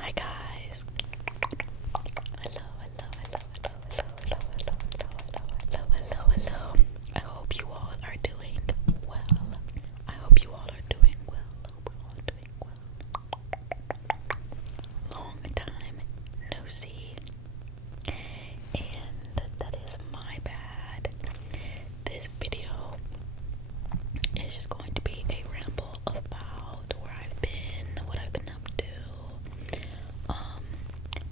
Hi guys. Hello. I hope you all are doing well. I hope you all are doing well. Long time no see. And that is my bad. This video is just going to be a ramble about where I've been, what I've been up to,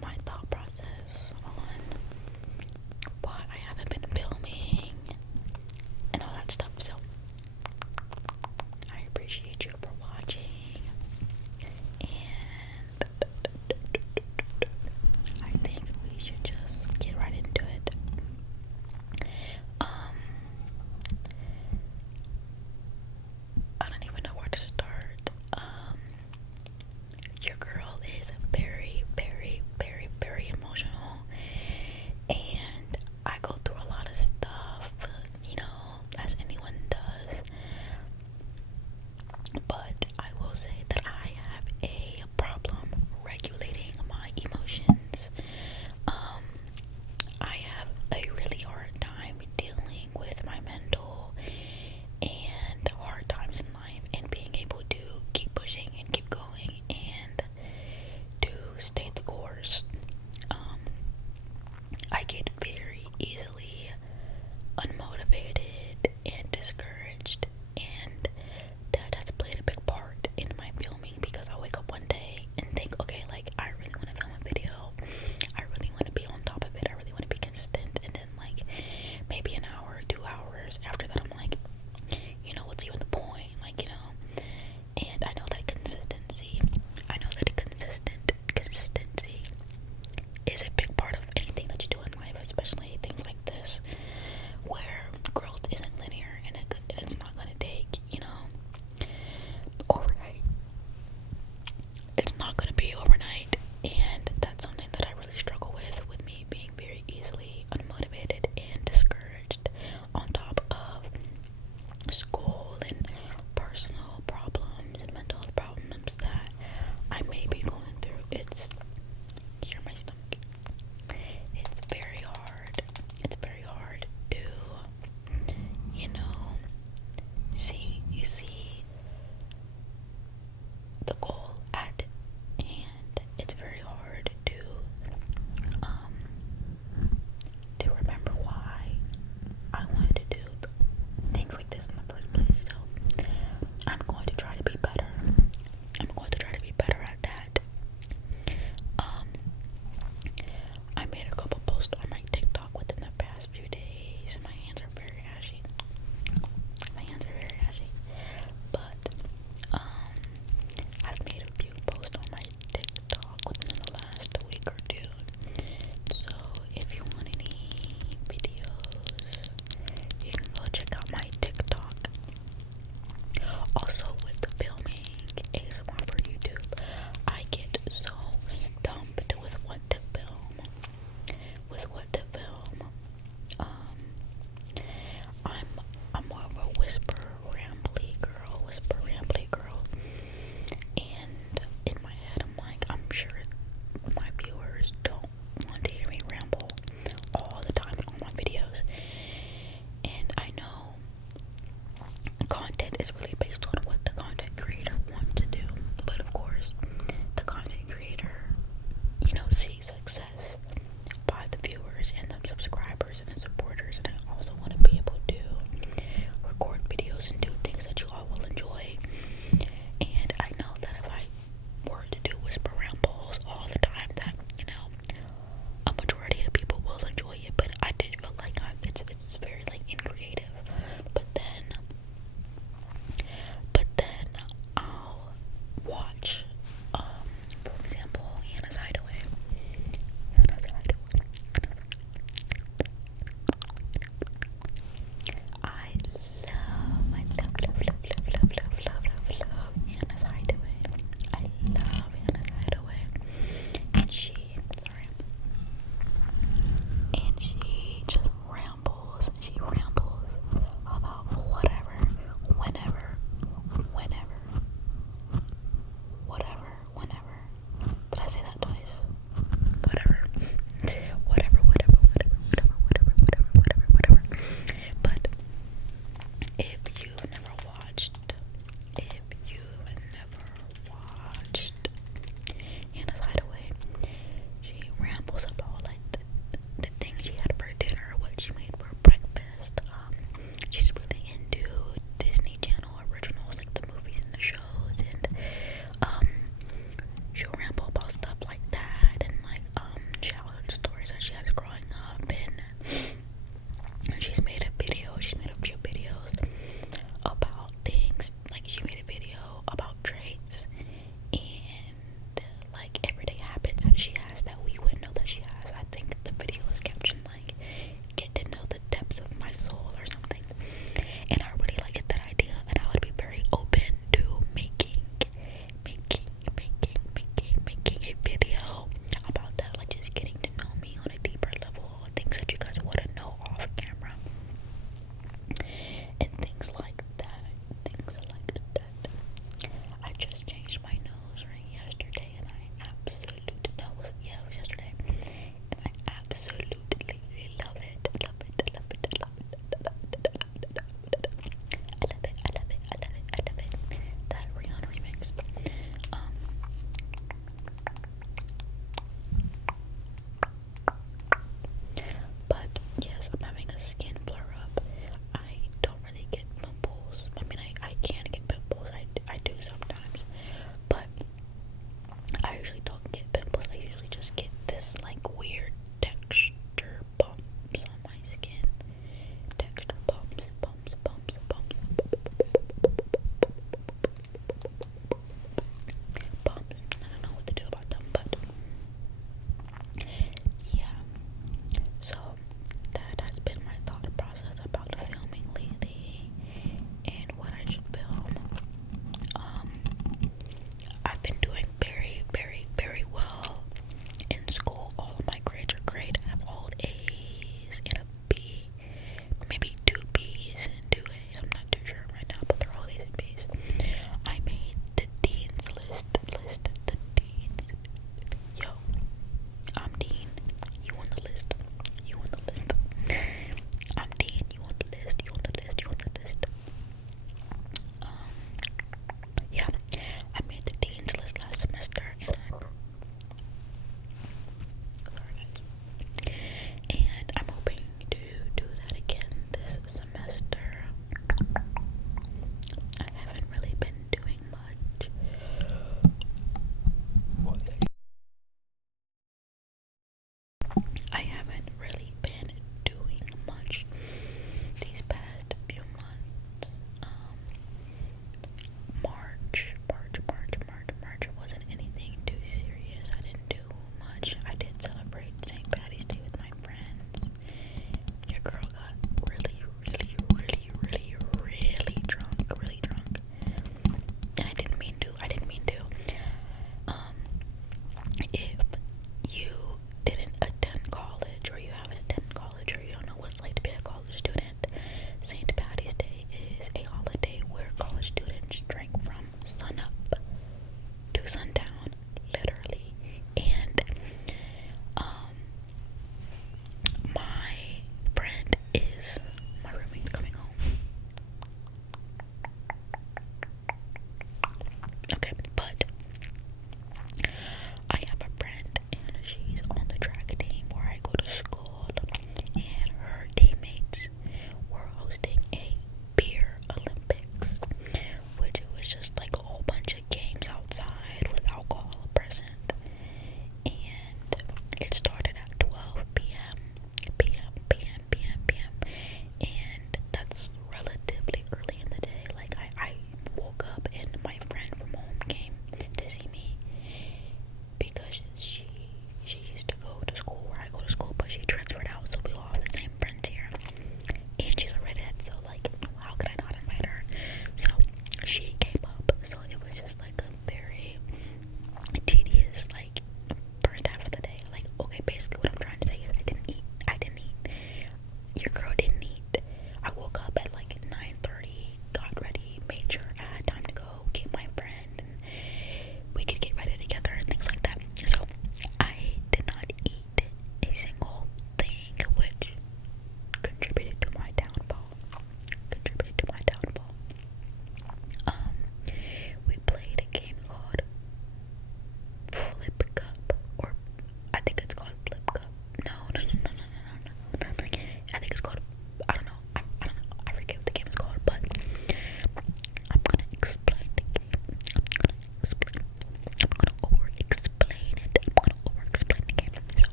my thought process on why I haven't been filming, and all that stuff. So I appreciate you for watching, and I think we should just get right into it. I don't even know where to start. Your girl is very emotional, and I go through a lot of stuff, as anyone does. But I will say that I have a problem regulating my emotions. I have a really hard time dealing with my mental and hard times in life and being able to keep pushing and keep going and to stay the course. I get very easily unmotivated and discouraged, and that has played a big part in my filming because I wake up one day and think, okay, like I really want to film a video, I really want to be on top of it, I really want to be consistent, and then like maybe an hour, 2 hours after that I'm like, what's even the point, and I know that consistency is a big part of anything that you do in life, especially things like this where growth isn't linear and it's not going to take, overnight. It's not going to be overnight, and that's something that I really struggle with me being very easily unmotivated and discouraged on top of school and personal problems and mental health problems that I may be